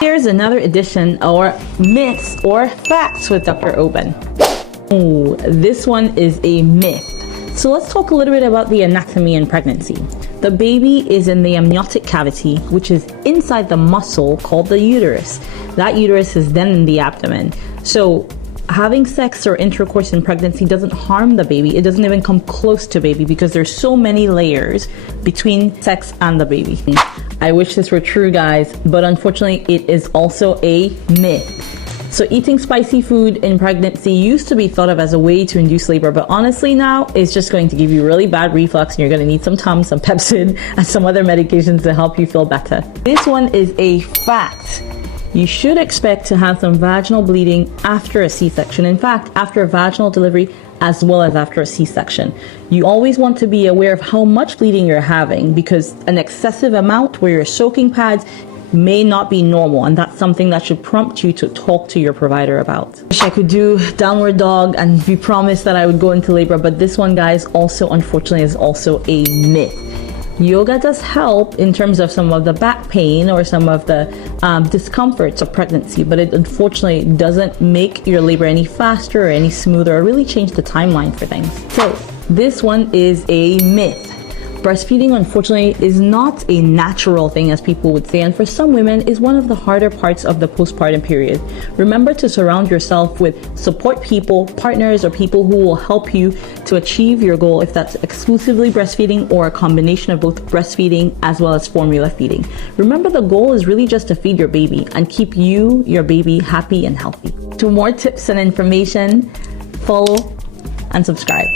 Here's another edition or myths or facts with Dr. Oben. Oh, this one is a myth. So let's talk a little bit about the anatomy in pregnancy. The baby is in the amniotic cavity, which is inside the muscle called the uterus. That uterus is then in the abdomen. So having sex or intercourse in pregnancy doesn't harm the baby. It doesn't even come close to baby because there's so many layers between sex and the baby. I wish this were true, guys, but unfortunately it is also a myth. So eating spicy food in pregnancy used to be thought of as a way to induce labor, but honestly now it's just going to give you really bad reflux and you're going to need some Tums, some Pepcid, and some other medications to help you feel better. This one is a fact. You should expect to have some vaginal bleeding after a C-section. In fact, after a vaginal delivery as well as after a C-section. You always want to be aware of how much bleeding you're having because an excessive amount where you're soaking pads may not be normal, and that's something that should prompt you to talk to your provider about. Wish I could do downward dog and be promised that I would go into labor, but this one, guys, also unfortunately is also a myth. Yoga does help in terms of some of the back pain or some of the discomforts of pregnancy, but it unfortunately doesn't make your labor any faster or any smoother or really change the timeline for things. So this one is a myth. Breastfeeding, unfortunately, is not a natural thing, as people would say, and for some women is one of the harder parts of the postpartum period. Remember to surround yourself with support people, partners, or people who will help you to achieve your goal, if that's exclusively breastfeeding or a combination of both breastfeeding as well as formula feeding. Remember, the goal is really just to feed your baby and keep you, your baby, happy and healthy. For more tips and information, follow and subscribe.